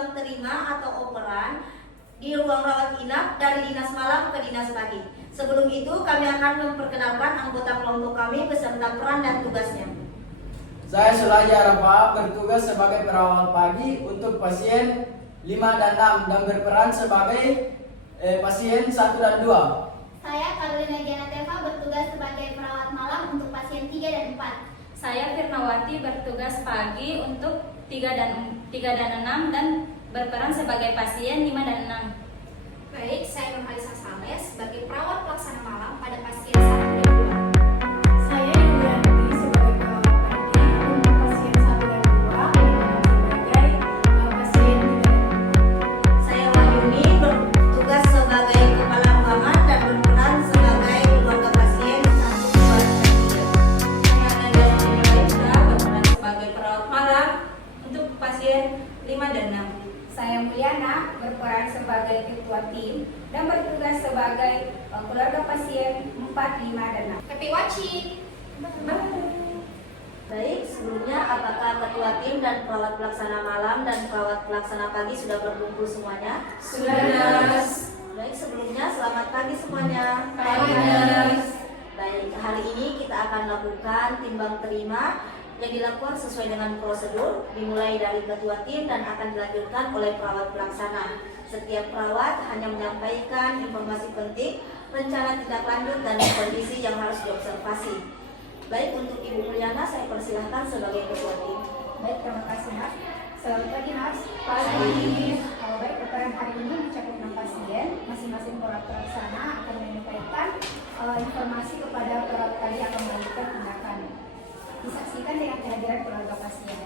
timbang terima atau operan di ruang rawat inap dari dinas malam ke dinas pagi. Sebelum itu kami akan memperkenalkan anggota kelompok kami beserta peran dan tugasnya. Saya Sulaiman Arafa bertugas sebagai perawat pagi untuk pasien 5 dan 6 dan berperan sebagai pasien 1 dan 2. Saya Carolina Janateva bertugas sebagai perawat malam untuk pasien 3 dan 4. Saya Firnawati bertugas pagi untuk 3 dan 6 dan berperan sebagai pasien 5 dan 6. Baik, saya Nurhalisa Saleh sebagai perawat pelaksana malam pada pasien 1 dan 2. Saya Yulianti sebagai perawat pagi untuk pasien 1 dan 2 sebagai pasien 3. Saya Wahyuni bertugas sebagai kepala ruangan dan berperan sebagai keluarga pasien 1, 2, dan 3. Saya Nadia Sumulaisa berperan sebagai perawat malam untuk pasien 5 dan 6. Saya Mulyana berperan sebagai ketua tim dan bertugas sebagai keluarga pasien 4, 5, dan 6. Happy watching. Baik, sebelumnya apakah ketua tim dan perawat pelaksana malam dan perawat pelaksana pagi sudah berkumpul semuanya? Sudah. Baik, sebelumnya selamat pagi semuanya. Baik, hari ini kita akan lakukan timbang terima yang dilakukan sesuai dengan prosedur, dimulai dari ketua tim dan akan dilanjutkan oleh perawat pelaksana. Setiap perawat hanya menyampaikan informasi penting, rencana tindak lanjut dan kondisi yang harus diobservasi. Baik, untuk Ibu Mulyana saya persilahkan sebagai ketua tim. Baik, terima kasih Mas. Selamat pagi Mas. Baik, peran hari ini mencakup 6 pasien. Masing-masing perawat pelaksana akan menyampaikan informasi kepada perawat tadi yang akan melakukan tindakan. Disaksikan dengan kehadiran keluarga pasien.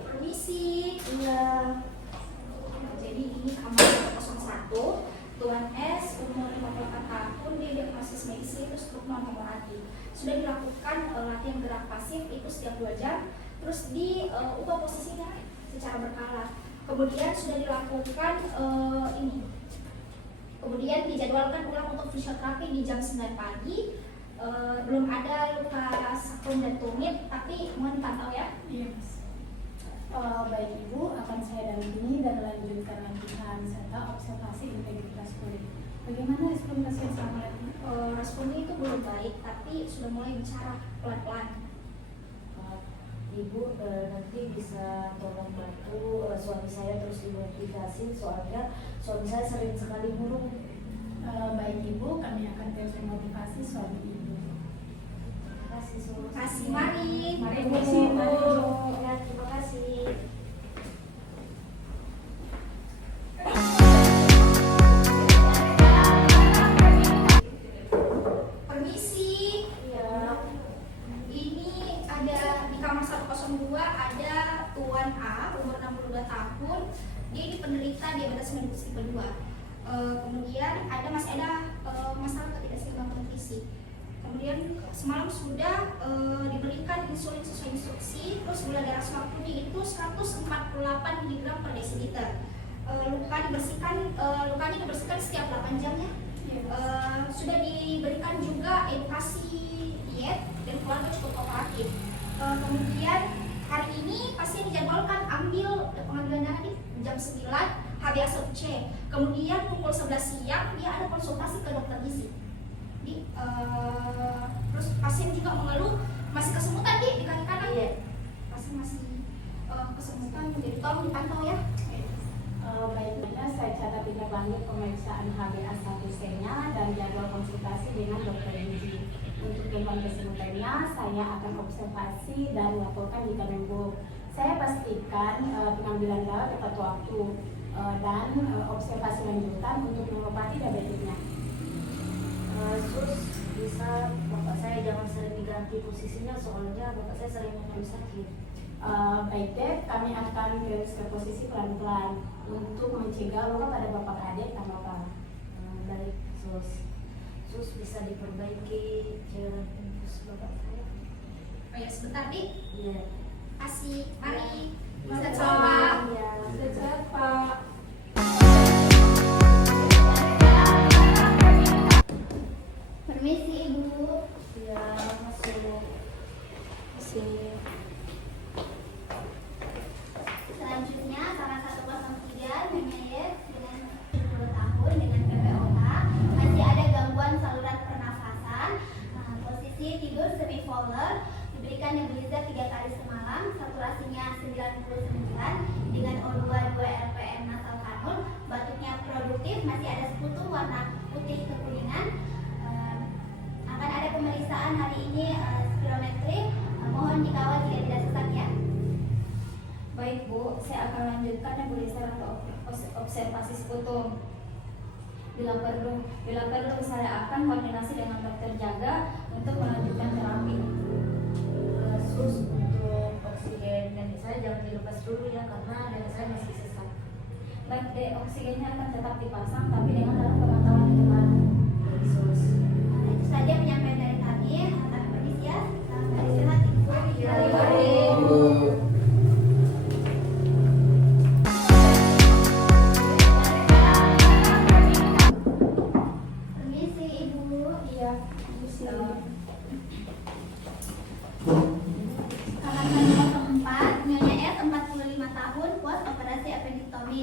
Permisi. Iya. Jadi ini kamar 101. Tuan S, umur 54 tahun, dia diagnosis medis stroke non-hemoragik. Sudah dilakukan latihan gerak pasif itu setiap 2 jam, terus diubah posisinya secara berkala. Kemudian sudah dilakukan ini. Kemudian dijadwalkan ulang untuk fisioterapi di jam 9 pagi. Belum ada luka sakrum dan tumit, tapi mohon dipantau ya. Iya, Mas. Baik Ibu, akan saya dampingi dan lanjutkan latihan serta observasi integritas kulit. Bagaimana respon pasien selama latihan? Responnya itu belum baik, tapi sudah mulai bicara pelan-pelan. Ibu nanti bisa tolong bantu suami saya terus dimotivasi, soalnya suami saya sering sekali murung. Baik Ibu, kami akan terus memotivasi suami Ibu. Terima kasih semua. Terima kasih, mari. Mari, Ibu. Ibu. Ya, terima kasih. Permisi. Ya. Ini ada di kamar 102 ada Tuan A, umur 62 tahun. Dia ini penderita diabetes mellitus tipe 2. Kemudian masih ada masalah ketidakseimbangan nutrisi. Kemudian semalam sudah diberikan insulin sesuai instruksi, terus gula darah semaknya itu 148 mg per desiliter. Lukanya dibersihkan setiap 8 jam ya. Sudah diberikan juga edukasi diet dan keluarga cukup kooperatif. Kemudian hari ini pasien dijadwalkan ambil pengambilan darah di jam 9 HbA1c. Kemudian pukul 11 siang dia ada konsultasi ke dokter gizi. Terus pasien juga mengeluh masih kesemutan di kaki kanan. Iya. Pasien masih kesemutan, jadi tolong dipantau ya. Baiknya saya catat tindak lanjut pemeriksaan HbA1c-nya dan jadwal konsultasi dengan dokter gizi. Untuk kehidupan kesemutannya, saya akan observasi dan laporkan di Kemenbuk. Saya pastikan pengambilan darah tepat waktu dan observasi lanjutan untuk mengobati diabetesnya. Sus, bisa bapak saya jangan sering diganti posisinya, soalnya bapak saya sering mengeluh sakit. Baik deh, kami akan garis ke posisi pelan-pelan untuk mencegah luka pada bapak adik dan bapak. Baik, sus bisa diperbaiki cairan infus bapak saya. ya sebentar Dik. Iya. Kasih, mari. Sehat, Sehat. Ya. Sehat, Pak. Permisi Ibu. Iya, masuk. Selanjutnya salah 103 Nyonya Yes dengan 70 tahun dengan PPOK masih ada gangguan saluran pernafasan. Posisi tidur semi fowler, diberikan nebulizer 3 kali semalam, saturasinya 99 dengan O2 2 rpm nasal kanul, batuknya produktif, masih ada sekutu warna putih kekuningan. Akan ada pemeriksaan hari ini spirometri. Mohon dikawal jika tidak sesak ya. Baik Bu, saya akan lanjutkan nebulizer atau observasi sekutum. Bila perlu saya akan koordinasi dengan dokter jaga untuk melanjutkan terapi. Sus, untuk oksigen nenek saya jangan dilepas dulu ya karena nenek saya masih sesak. Baik deh, oksigennya akan tetap dipasang tapi dengan dalam pemantauan yang ketat. Dari sus. Itu saja penyampaian dari kami. Kami permisi ya. Selamat hari sehat Ibu. Mari. Ibu. Permisi Ibu. Iya. Kamar mandi 04, Nyonya S 45 tahun, pos operasi appendektomi.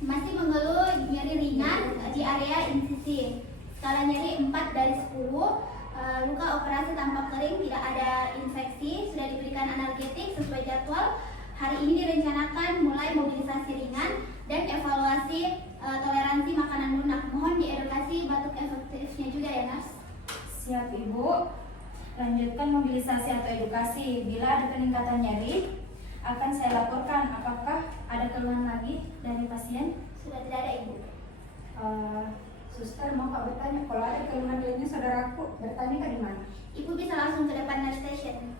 Masih mengeluh nyeri ringan di area insisi. Skala nyeri 4 dari 10. Luka operasi tampak kering, tidak ada infeksi, sudah diberikan analgetik sesuai jadwal. Hari ini direncanakan mulai mobilisasi ringan dan evaluasi toleransi makanan lunak. Mohon diedukasi batuk efektifnya juga ya Nas. Siap Ibu. Lanjutkan mobilisasi atau edukasi. Bila ada peningkatan nyeri, akan saya laporkan. Apakah ada keluhan lagi dari pasien? Sudah tidak ada Ibu. Suster, mau Pak bertanya, kalau ada keluhan lainnya saudaraku, bertanya ke di mana? Ibu bisa langsung ke depan nurse station.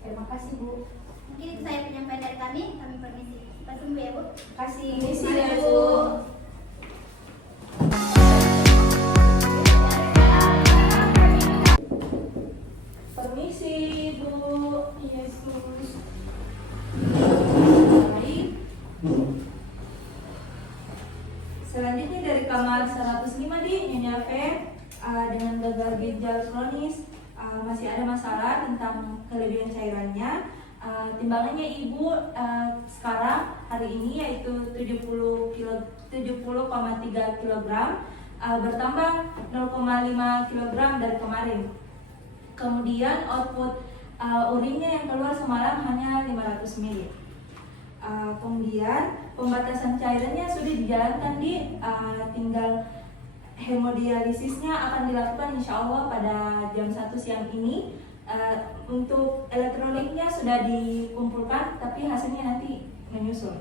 Terima kasih Bu. Mungkin itu saya penyampaian dari kami permisi. Cepat sembuh ya Bu. Terima kasih. Mari, Bu. Permisi Bu. Yesus. Baik. Selanjutnya dari kamar 105 di Nyonya V dengan gagal ginjal kronis, masih ada masalah tentang kelebihan cairannya. Timbangannya Ibu sekarang hari ini yaitu 70,3 kg, bertambah 0,5 kg dari kemarin. Kemudian output urinnya yang keluar semalam hanya 500 ml. Kemudian pembatasan cairannya sudah dijalankan di tinggal hemodialisisnya akan dilakukan insya Allah pada jam 1 siang ini. Untuk elektrolitnya sudah dikumpulkan tapi hasilnya nanti menyusul.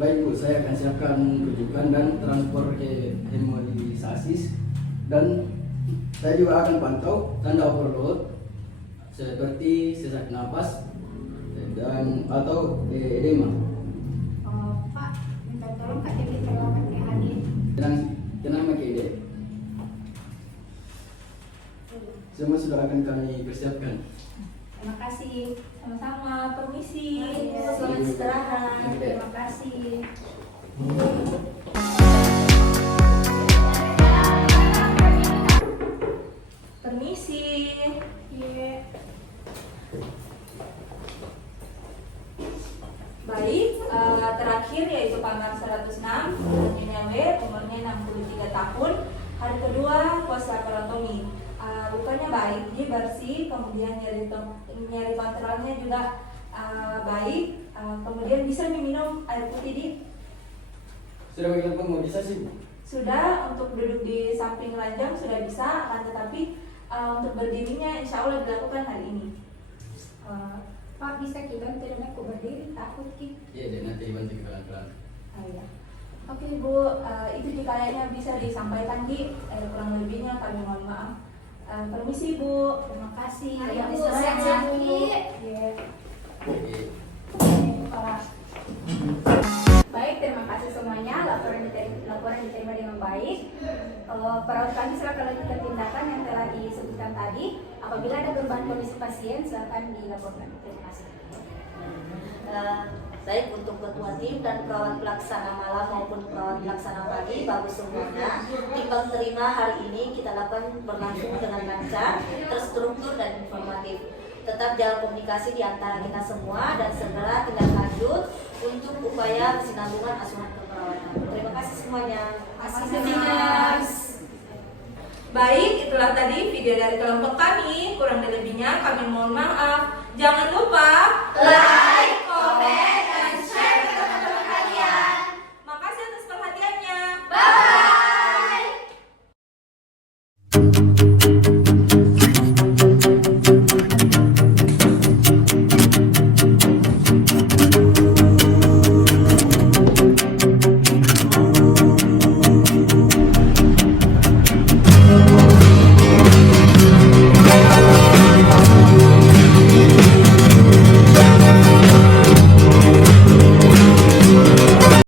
Baik Bu, saya akan siapkan rujukan dan transport ke hemodialisis, dan saya juga akan pantau tanda overload seperti sesak napas dan atau edema. Pak, minta tolong Kak Dewi terlambat ya hadir. Tenang pakai ide. Semua sudah akan kami persiapkan. Terima kasih. Sama-sama, permisi. Selamat istirahat. Terima kasih. Permisi. Iya. Baik, terakhir yaitu kamar 106 Nyonya W, umurnya 63 tahun. Hari kedua pos laparotomi. Lukanya baik, dia bersih, kemudian nyeri panteralnya juga baik. Kemudian bisa diminum air putih di. Sudah bagi mobilisasi Bu? Sudah, untuk duduk di samping ranjang sudah bisa, akan tetapi untuk berdirinya insya Allah dilakukan hari ini. Pak, bisa kita tidak aku berdiri, takut Ki. Iya, jadi nanti dibantu pelan-pelan. Ya. Oke Bu, itu kayaknya bisa disampaikan di kurang lebihnya kami mohon maaf. Permisi Bu. Terima kasih. Mari, Selamat Bu. istirahat, Sehat-sehat, Bu. Ki. Iya. Oke. Pak. Baik, terima kasih semuanya. Laporan diterima dengan baik. Perawat kami silakan lanjutkan tindakan yang telah disebutkan tadi. Apabila ada perubahan kondisi pasien, silakan dilaporkan. Terima kasih. Baik untuk ketua tim dan perawat pelaksana malam maupun perawat pelaksana pagi, bagus semuanya. Timbang terima hari ini kita lakukan berlangsung dengan lancar, terstruktur dan informatif. Tetap jalan komunikasi di antara kita semua dan segera tindak lanjut untuk upaya kesinambungan asuhan keperawatan. Terima kasih semuanya. Baik, itulah tadi video dari kelompok kami. Kurang lebihnya kami mohon maaf. Jangan lupa like,